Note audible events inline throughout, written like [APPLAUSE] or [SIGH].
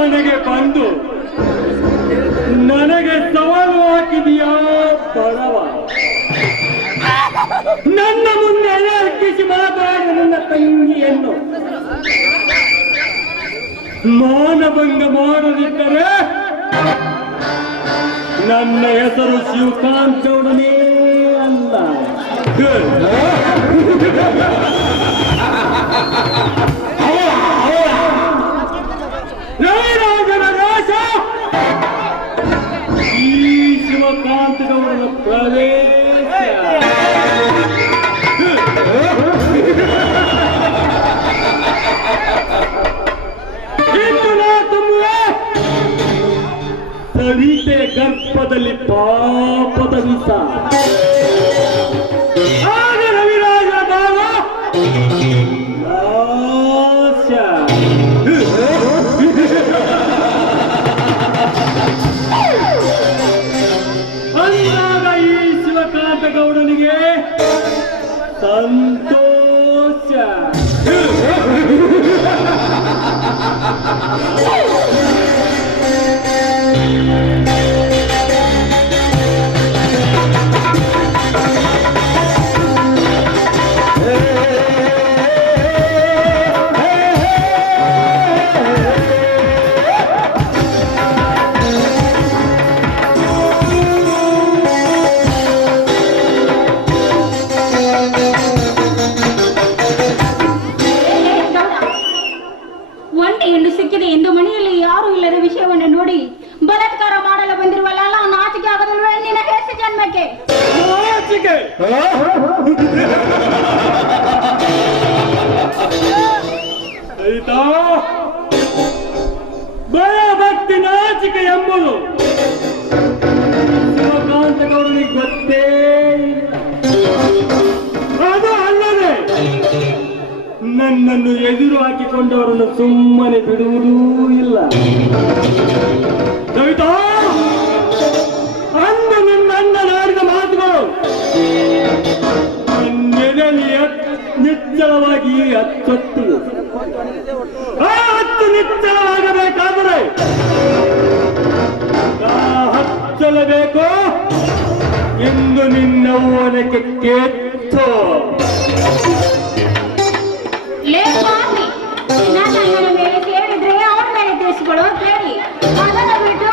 ಮನೆಗೆ ಬಂದು ನನಗೆ ಸವಾಲು ಹಾಕಿದೆಯಾ ಬಡವ? ನನ್ನ ಮುಂದೆ ಅರ್ಪಿಸಿ ಮಾತಾಡ ನನ್ನ ತಂಗಿಯನ್ನು. ಮಾನಭಂಗ ಮಾಡದಿದ್ದರೆ ನನ್ನ ಹೆಸರು ಶಿವಕಾಂತ್ ಗೌಡನೇ ಅಲ್ಲ. ಸವಿತೆ [LAUGHS] ಗರ್ಭದಲ್ಲಿ ಪಾಪದ ವಿಷ ನನ್ನನ್ನು ಎದುರು ಹಾಕಿಕೊಂಡವರನ್ನು ಸುಮ್ಮನೆ ಬಿಡುವುದೂ ಇಲ್ಲ. ಕವಿತಾ ಅಂದು ನಿನ್ನ ಅಣ್ಣನಾಡಿದ ಮಾತುಗಳು. ನನ್ನೆದೆಯಲ್ಲಿ ಎತ್- ನಿಚ್ಚಳವಾಗಿ ಹತ್ತೊತ್ತಿವೆ ಆ ಹತ್ತು ನಿಚ್ಚಳವಾಗಬೇಕಾದರೆ ಹಚ್ಚಲಬೇಕು? ಎಂದು ನಿನ್ನ ಓನಕ್ಕೆ ಕೆತ್ತು? ತಿಳಿಸಿಕೊಳ್ಳೋ ಕೇಳಿ. ಅದನ್ನು ಬಿಟ್ಟು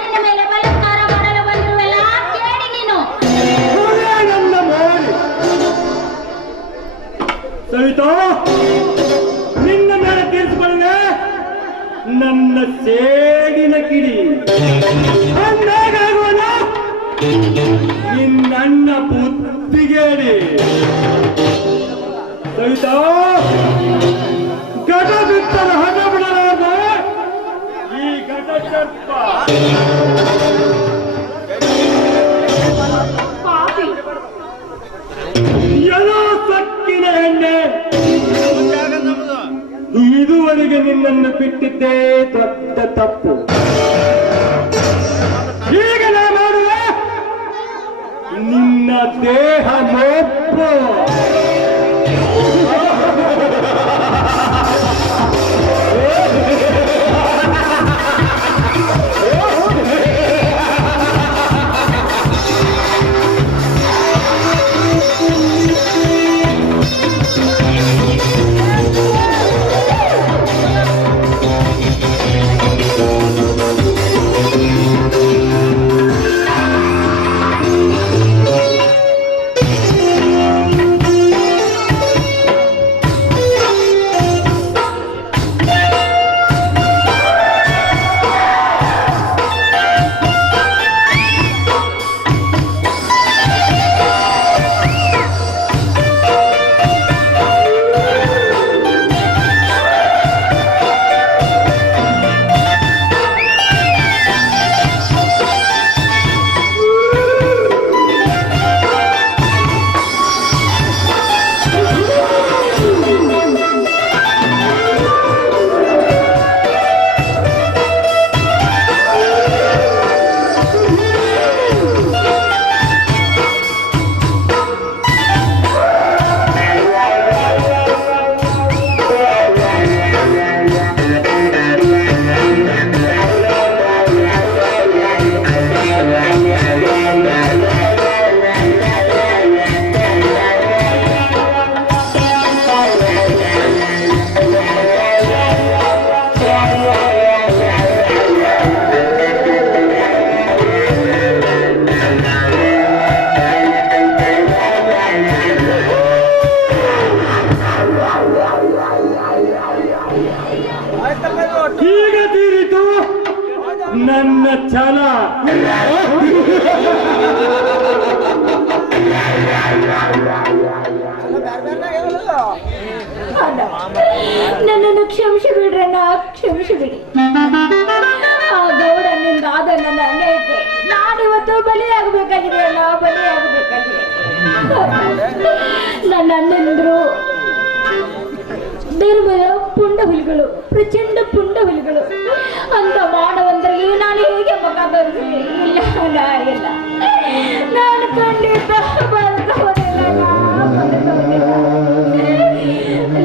ನಿನ್ನ ಮೇಲೆ ಬಲಾತ್ಕಾರ ಮಾಡಲು ಬಂದಿರುವಲ್ಲ ಕೇಳಿ ನನ್ನ ಸವಿತಾ, ನಿನ್ನ ಮೇಲೆ ತೀರಿಸಿಕೊಳ್ಳೆ ನನ್ನ ಸೇಡಿನ ಕಿಡಿ. ನಿನ್ನಣ್ಣ ಬುದ್ಧಿಗೇಡಿ. ಸವಿತಾ ಎಲ್ಲೋ ಸಕ್ಕಿನ ಹೆಣ್ಣೆ. ಇದುವರೆಗೆ ನಿನ್ನನ್ನು ಬಿಟ್ಟಿದ್ದೇ ದೊಡ್ಡ ತಪ್ಪು. ಈಗ ನಾ ಮಾಡುವೆ ನಿನ್ನ ದೇಹ ಮೊಪ್ಪು ಛಲ. ನನ್ನನ್ನು ಕ್ಷಮಿಸಿ ಬಿಡ್ರಣ್ಣ ಕ್ಷಮಿಸಿ ಬಿಡಿ ಆ ಗೌಡನಿಂದ ಆದ ನನ್ನ ಅನ್ಯಾಯಕ್ಕೆ ನಾನಿವತ್ತು ಬಲಿಯಾಗಬೇಕಾಗಿದೆ ಅಲ್ಲ ಬಲಿಯಾಗಬೇಕಾಗಿದೆ. ನನ್ನ ಅಣ್ಣಂದ್ರು ಧರ್ಮದ ಪುಂಡ ಹುಲಿಗಳು ಪ್ರಚಂಡ ಪುಂಡ ಹುಲಿಗಳು ಅಂತ ಮಾನವಂತರಿಗೆ ನಾನು ಹೀಗೆ ಮಗ ತೋರಿಸಲಿ ಇಲ್ಲ ಇಲ್ಲ. ನಾನು ಖಂಡಿತ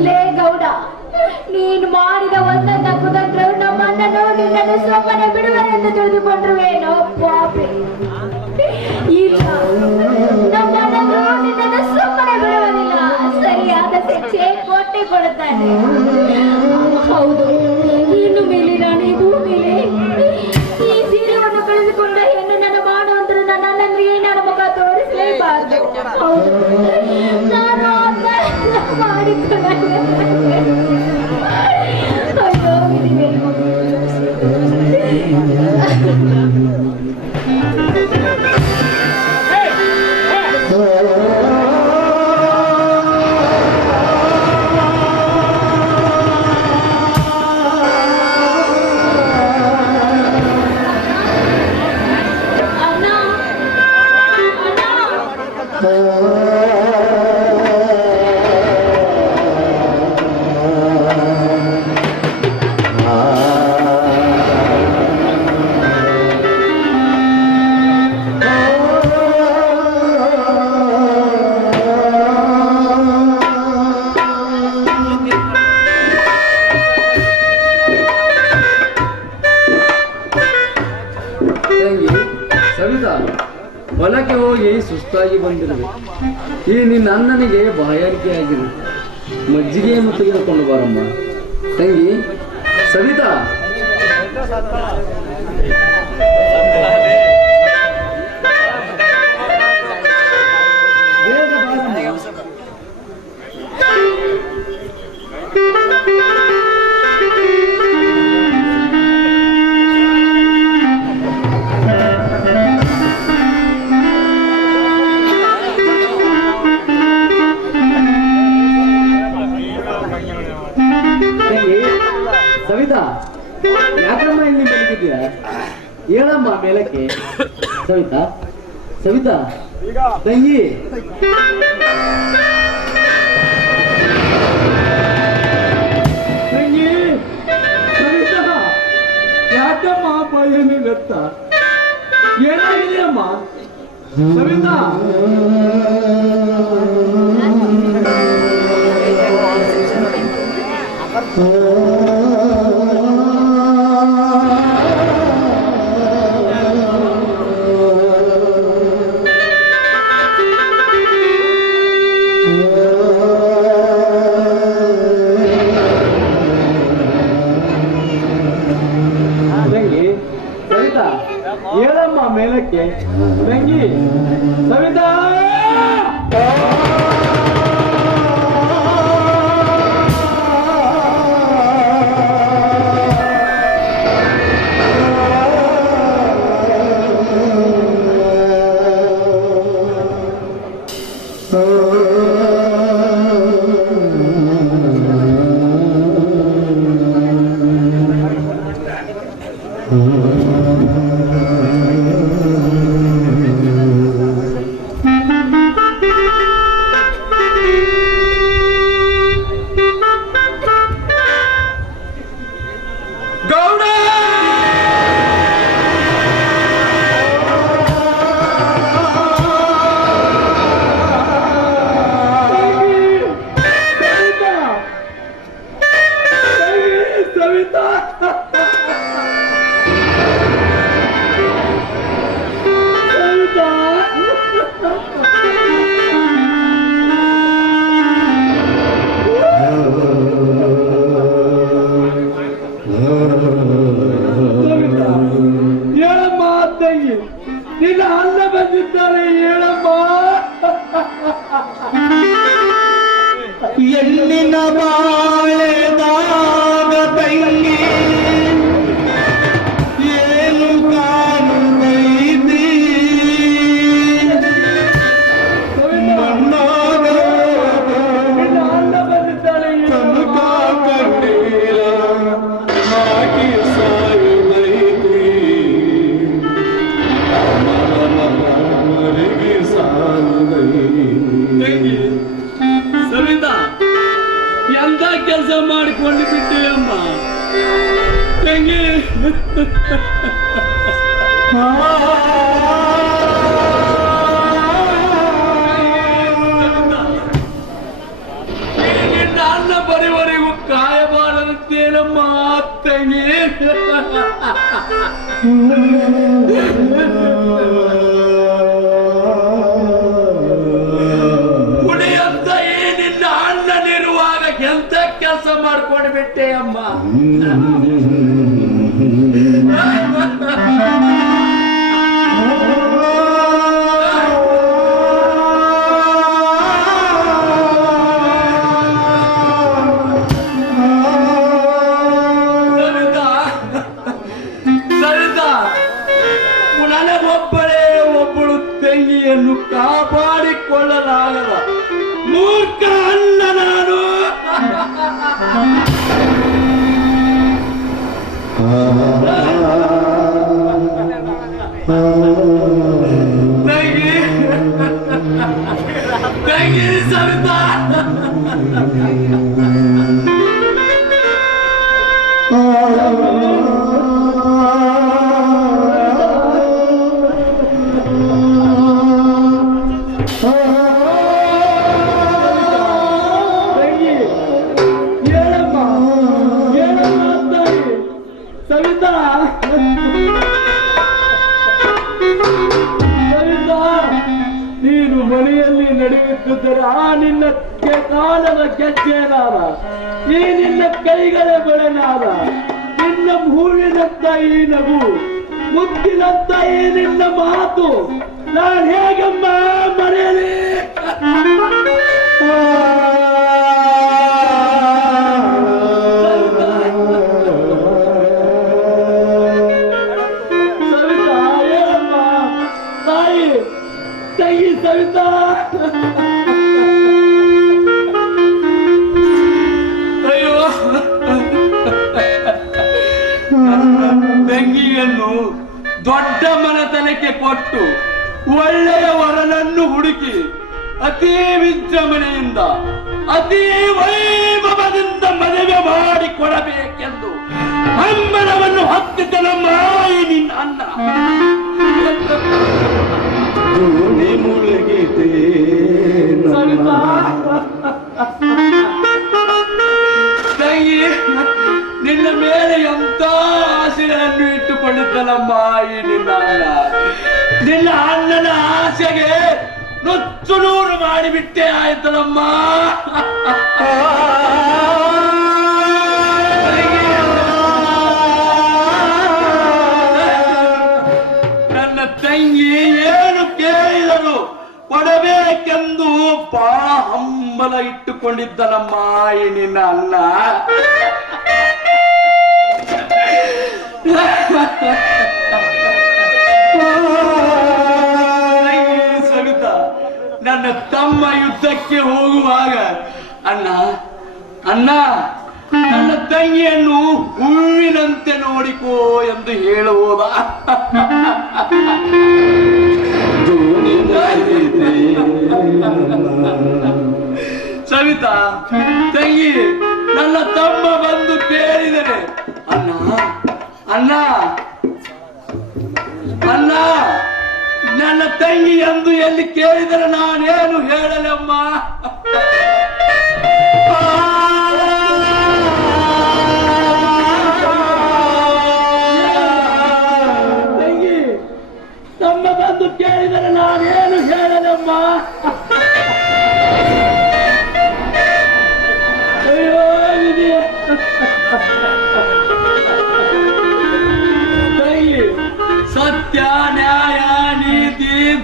ಲೇ ಗೌಡ, ನೀನು ಮಾಡಿದ ಒಂದೊಂದ ಕುತಂತ್ರ ನಮ್ಮ ನನ್ನ ಸುಮ್ಮನೆ ಬಿಡುವರೆಂದು ತಿಳಿದುಕೊಂಡ್ರುವೇನೋ? ಪಾಪಿ. ಇಲ್ಲ. ನಮ್ಮ ಅಣ್ಣನು ನಿನ್ನನ್ನು ಸೋಮನೆ ಬಿಡುವುದಿಲ್ಲ. ಸರಿಯಾದ ಶಿಕ್ಷೆ ಕೊಟ್ಟೆ ಕೊಡುತ್ತಾನೆ ಹೌದು. ತೋರಿಸಲೇಬಾರದು ಹೌದು ಹೊಲಕ್ಕೆ ಹೋಗಿ ಸುಸ್ತಾಗಿ ಬಂದಿರುವೆ. ಈ ನಿನ್ನ ಅಣ್ಣನಿಗೆ ಬಾಯಾರಿಕೆ ಆಗಿದೆ. ಮಜ್ಜಿಗೆಯನ್ನು ತೆಗೆದುಕೊಂಡು ಬಾರಮ್ಮ. ತಂಗಿ ಸವಿತಾ? ಹೇಳಮ್ಮ ಮೇಲಕ್ಕೆ ಸವಿತಾ ಸವಿತಾ ತಂಗಿ. ತಂಗಿ ಸವಿತಾ ಯಾಕಮ್ಮ ಬಾಯಲ್ಲಿ ರಕ್ತ ಏನಾಗಿದೆಯಮ್ಮ? ಸವಿತಾ. ತಂಗಿ ಎಂತ ಕೆಲಸ ಮಾಡ್ಕೊಂಡ್ಬಿಟ್ಟೆ ಅಮ್ಮ ತಂಗಿ ಸರಿತಾ ತಂಗಿ ಗೆಜ್ಜೆನಾದ ಈ ನಿನ್ನ ಕೈಗಳ ಬೆಳೆನಾರ ನಿನ್ನ ಹೂವಿನಂತ ಈ ನಗು. ಮುದ್ದಿನತ್ತ ಈ ನಿನ್ನ ಮಾತು. ನಾನು ಹೇಗಮ್ಮ ಮರೆಯಲಿ? ಮನೆತನಕ್ಕೆ ಕೊಟ್ಟು ಒಳ್ಳೆಯ ವರನನ್ನು ಹುಡುಕಿ ಅತಿ ವಿಜೃಂಭಣೆಯಿಂದ, ಅತಿ ವೈಭವದಿಂದ ಮದುವೆ ಮಾಡಿಕೊಡಬೇಕೆಂದು ಹಂಬಲವನ್ನು ಹತ್ತಿದ್ದ ನಮ್ಮ ಅನ್ನ ಇಟ್ಟುಕೊಂಡಿದ್ದನಮ್ಮ ಮಾಯಿ ನಿನ್ನ. ನಿನ್ನ ಅಣ್ಣನ ಆಸೆಗೆ ನುಚ್ಚು ನೂರು ಮಾಡಿಬಿಟ್ಟೆ ಆಯ್ತಲಮ್ಮ. ನನ್ನ ತಂಗಿ ಏನು ಕೇಳಿದರು ಕೊಡಬೇಕೆಂದು ಪಾ ಹಂಬಲ ಇಟ್ಟುಕೊಂಡಿದ್ದ ನಮ್ಮ ನಿನ್ನ [LAUGHS] ಸವಿತಾ, ನನ್ನ ತಮ್ಮ ಯುದ್ಧಕ್ಕೆ ಹೋಗುವಾಗ, ಅಣ್ಣ ಅಣ್ಣ, ನನ್ನ ತಂಗಿಯನ್ನು ಹೂವಿನಂತೆ ನೋಡಿಕೋ ಎಂದು ಹೇಳುವುದ [LAUGHS] ಸವಿತಾ, ತಂಗಿ, ನನ್ನ ತಮ್ಮ ಬಂದು ಕೇಳಿದರೆ, ಅಣ್ಣ ಅಣ್ಣ ಅಣ್ಣ ನನ್ನ ತಂಗಿ ಎಂದು ಎಲ್ಲಿ ಕೇಳಿದರೆ ನಾನೇನು ಹೇಳಲಮ್ಮ?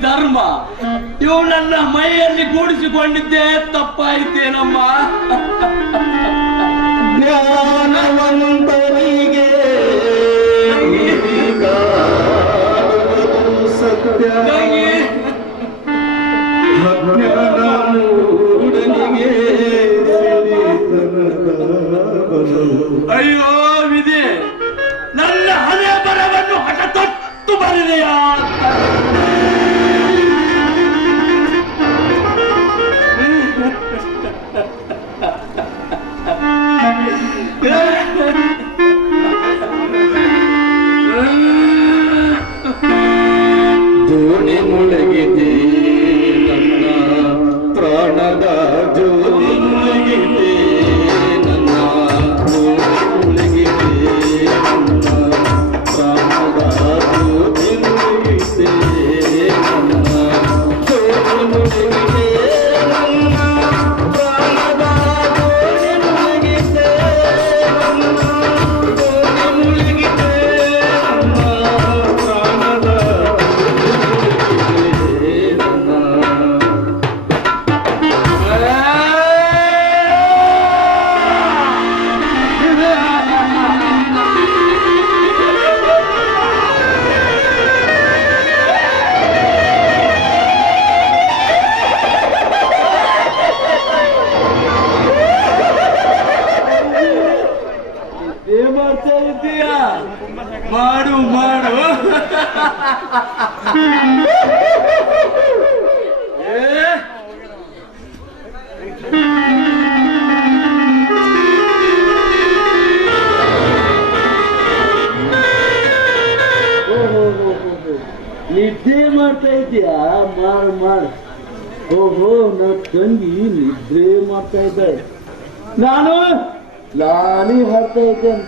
ಧರ್ಮ. ಇವು ನನ್ನ ಮೈಯಲ್ಲಿ ಕೂಡಿಸಿಕೊಂಡಿದ್ದೇ ತಪ್ಪಾಯಿತೇನಮ್ಮ? ಜ್ಞಾನವಂತರಿಗೆ ತಂಗಿ ನಿದ್ರೆ ಮಾಡ್ತಾ ಇದ್ದಾಳೆ ನಾನು ಲಾಲಿ ಹಾಕ್ತಾ ಇದ್ದೇನೆ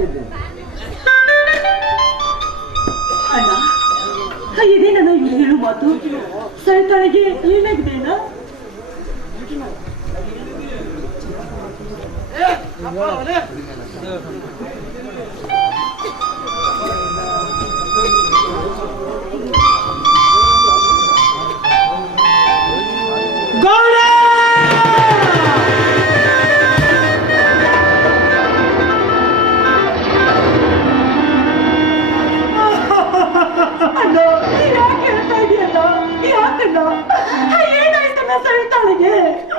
ಲಾಲಿ ಹಾಡ್ತಾ ಇದ್ದೆ ಅಣ್ಣ ಇದೇ ನನ್ನ ಹೇಳು ಮಾತು ಸೈತಾನಿಗೆ ಏನಾಗಿದೆ ಅಣ್ಣ ಗೌಡ の。ハイエナイなされたりね